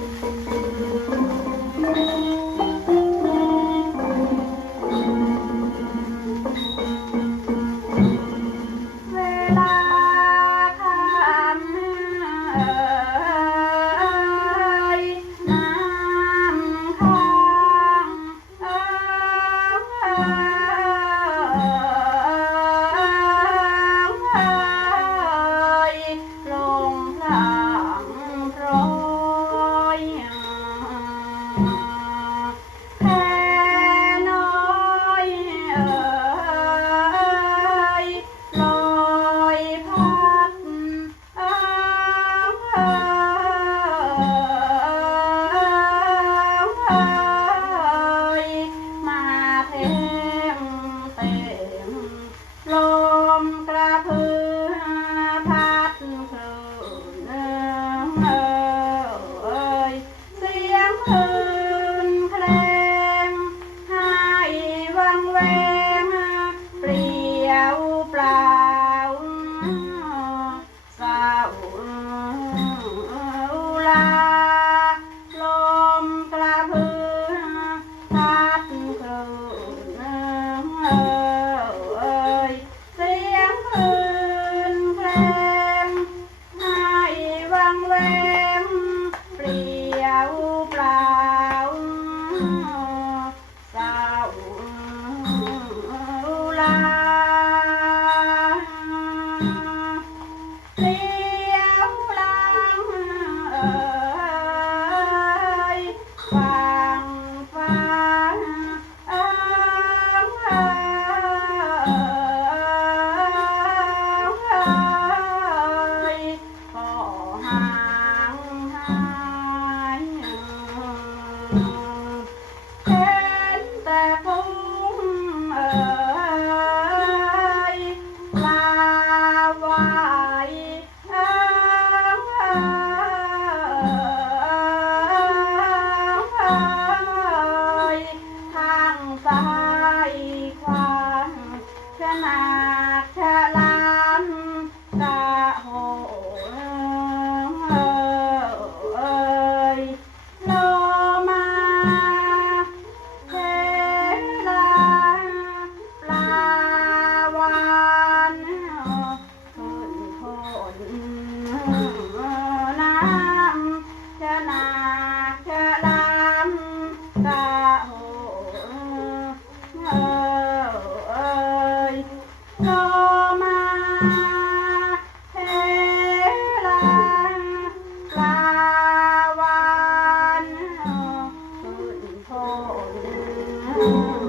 Bye. เอ่ยเสียงเอ่พลงให้วังเวงเปลี่ยวเปล่าสาวลาลมกระพือ เห็นแต่ฟุ้งเอ่ยลาวายเอ่ยทางซ้าย Oh,